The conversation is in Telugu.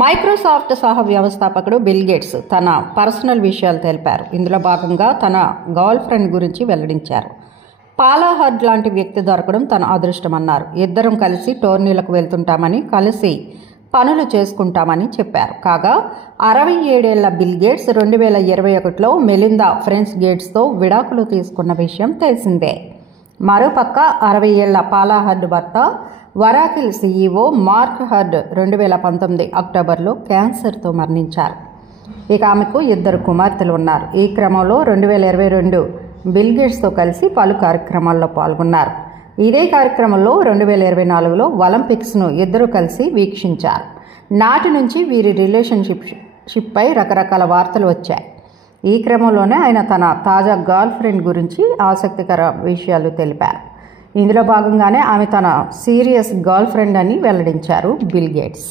మైక్రోసాఫ్ట్ సహ వ్యవస్థాపకుడు బిల్ గేట్స్ తన పర్సనల్ విషయాలు తెలిపారు. ఇందులో భాగంగా తన గర్ల్ ఫ్రెండ్ గురించి వెల్లడించారు. పాలా హర్డ్ లాంటి వ్యక్తి దొరకడం తన అదృష్టమన్నారు. ఇద్దరం కలిసి టోర్నీలకు వెళ్తుంటామని, కలిసి పనులు చేసుకుంటామని చెప్పారు. కాగా 67 ఏళ్ల బిల్ గేట్స్ 2021లో మెలిందా ఫ్రెంచ్ గేట్స్తో విడాకులు తీసుకున్న విషయం తెలిసిందే. మరోపక్క 60 ఏళ్ల పాలా హర్డ్ భర్త వరాకిల్ సీఈఓ మార్క్ హర్డ్ 2019 అక్టోబర్లో క్యాన్సర్తో మరణించారు. ఇక ఆమెకు 2 కుమార్తెలు ఉన్నారు. ఈ క్రమంలో 2022 బిల్ గేట్స్తో కలిసి పలు కార్యక్రమాల్లో పాల్గొన్నారు. ఇదే కార్యక్రమంలో 2024లో ఒలింపిక్స్ను ఇద్దరు కలిసి వీక్షించారు. నాటి నుంచి వీరి రిలేషన్షిప్పై రకరకాల వార్తలు వచ్చాయి. ఈ క్రమంలోనే ఆయన తన తాజా గర్ల్ ఫ్రెండ్ గురించి ఆసక్తికర విషయాలు తెలిపారు. ఇందులో భాగంగానే ఆమె తన సీరియస్ గర్ల్ ఫ్రెండ్ అని వెల్లడించారు బిల్ గేట్స్.